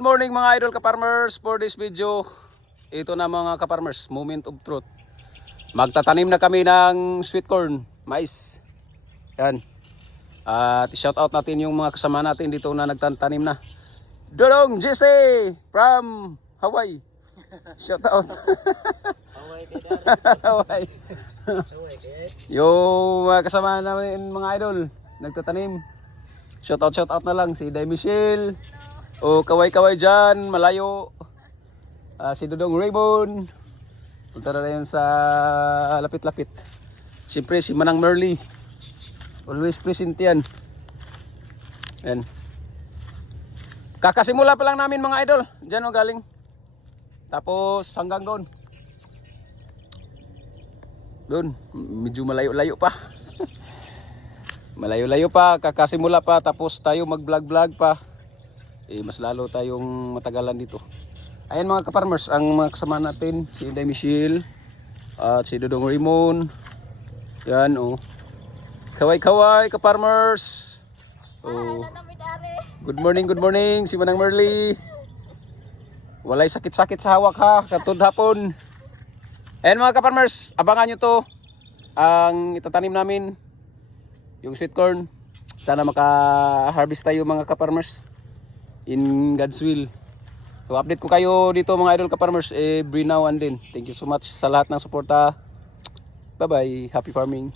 Good morning mga idol ka-farmers. For this video, ito na mga ka-farmers, moment of truth. Magtatanim na kami ng sweet corn, mais. Yan. At shout out natin yung mga kasama natin dito na nagtatanim na. Dodong Jesse from Hawaii. Shout out. Hawaii. Yung mga kasama namin mga idol nagtatanim. Shout out na lang si Day Michelle. O kaway-kaway dyan, malayo. Si Dodong Raymond. Punta na yun sa lapit-lapit. Siyempre si Manang Merly. Always present yan. Yan. Kakasimula pa lang namin mga idol. Diyan o galing. Tapos hanggang doon. Doon, medyo malayo-layo pa. Malayo-layo pa, kakasimula pa. Tapos tayo mag-vlog-vlog pa. Mas lalo tayong matagalan dito. Ayan mga ka-farmers, ang mga kasama natin, si Day Michelle at si Dodong Raymond. Yan oh. Kaway-kaway ka-farmers. Oh. Good morning, si Manang Merly. Walay sakit-sakit sa hawak ha, katud hapon. Ayan mga ka-farmers, abangan nyo to. Ang itatanim namin, yung sweet corn. Sana maka-harvest tayo mga ka-farmers. In God's will. So update ko kayo dito mga idol ka-farmers every now and then. Thank you so much sa lahat ng suporta. Bye bye. Happy farming.